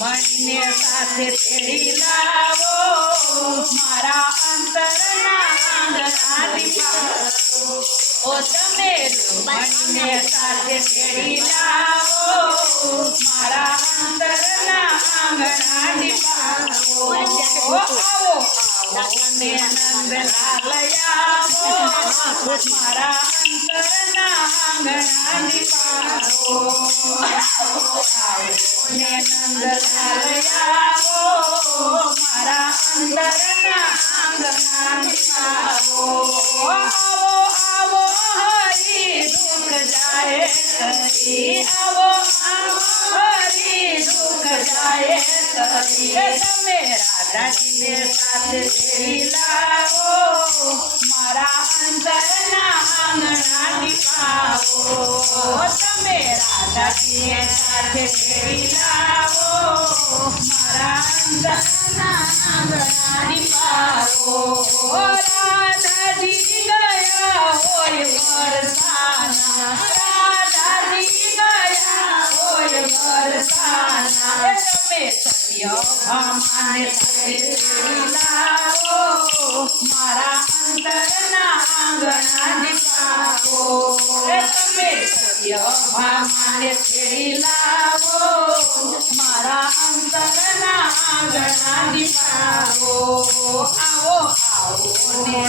મણીને સાથે તેડી લાવો, મારા અંતરના આંગણા દીપાવો ઓ તમે મણીને સાથે તેડી લાવો, મારા અંતરના આંગણા દીપાવો ને નંદલાલ આવો મારા અંતરના આંગણા દીપાવો ને નંદલાલ આવો આવો, હરી દુઃખ જાય કરી આવો એ તમે રાધાજીને સાથે તેડી લાવો મારા અંતરના આંગણા દીપાવો તમે રાધાજીને સાથે તેડી લાવો મારા અંતરના તેડી લાવો મારા અંતરના આંગણા એ તમે સત્ય તેડી લાવો મારા અંતરના આંગણા દીપાવો આવો આવો. ને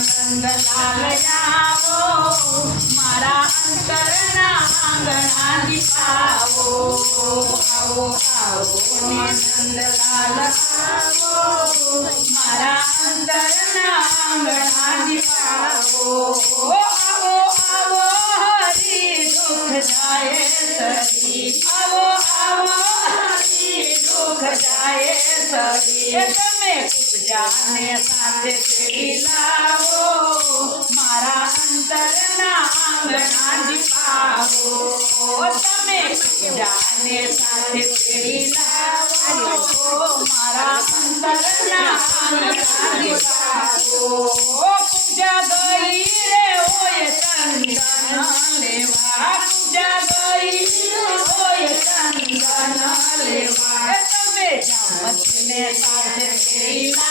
મારા અંતરના આંગણા દીપાવો આવો ને નંદલાલ આવો મારા અંતરના આંગણા દીપાવો આવો આવો હરી દુઃખ જાય સરી આવો આવો હરી દુઃખ જાય સરી એ તમે પૂજાને સાથે તેડી લાવો મારા અંતરના આંગણા દીપાવો जाने साथे तेरी लावा ओ मारा अंतर ना साथो पूजा गई रे ओ ये चंदन लेवा पूजा गई ओ ये चंदन लेवा तमे जाने साथे तेरी लावा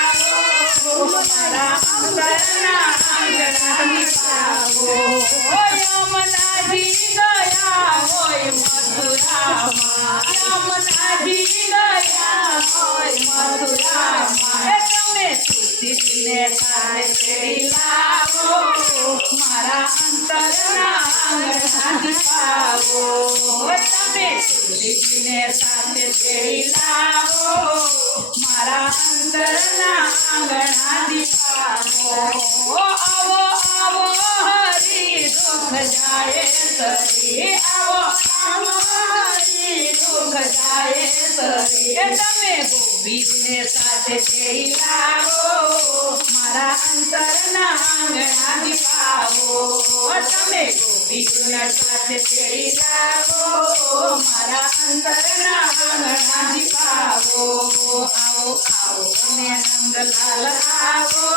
મારા અંતરના આંગણા આવો યમનાજી ગયા હોય મથુરામાં યમનાજી ગયા હોય મથુરામાં મારા અંતરના આંગણા તુલસીને સાથે તેડી લાવો મારા અંતરના આંગણા દીપાવો આવો આવો હરી દુઃખ જાય સરી આવો આવો હરી દુઃખ જાય સરી એ તમે ગોવિંદને સાથે તેડી લાવો લાવો મારા અંતરના આંગણા દીપાવો તમે ગોપીઓના સાથે તેડી લાવો મારા અંતરના આંગણા દીપાવો આવો આવો અને નંદલાલ આવો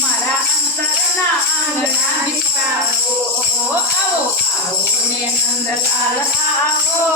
મારા અંતરના આંગણા દીપાવો આવો આવો ને નંદલાલ આવો